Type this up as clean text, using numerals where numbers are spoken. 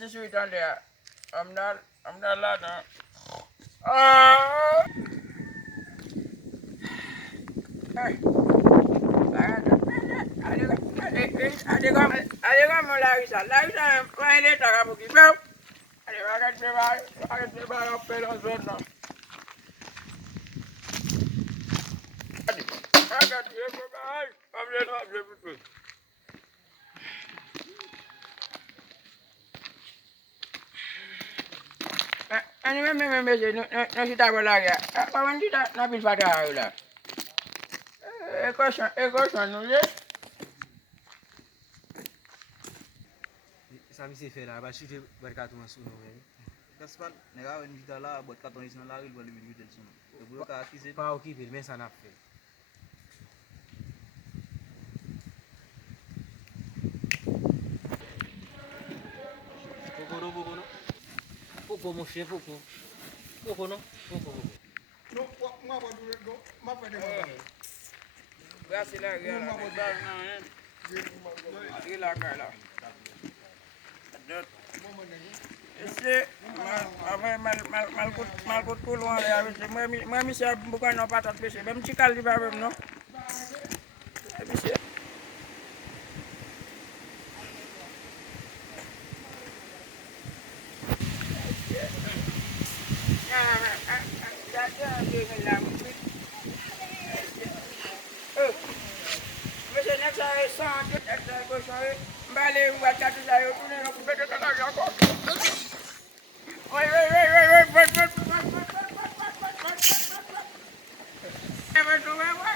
the sweet on there. I'm not allowed now. Hey. Adegan mo Larissa. Larissa, may later ka mo kibaw. Adegan trabaho pèlin zone na. Adegan trabaho. Pablo no abje. Ani me meje no sita ko lagi. Pawan kita na bil fata wala. Ekosyon no le. Sa mi se fe la, ba chite barkatu masu no we. Kaspan, nega wen kita la bot katon is na la wil bali mi tel suno. E bulo ka akise pa o ki bil men sa na fe. Poco no. Poco mo che poco. Poco no. Poco. No, ma ba dure do, ma pa de ma. Gracias la guerra. Aquí la cara. Este, mal kutuluan ya, mami siya bukan no patat besi, bem cikal di bawah no. Mesti nak saya sangat saya ko saya balik buat kata saya tu ni aku betul tak aku. Wait. Never do it.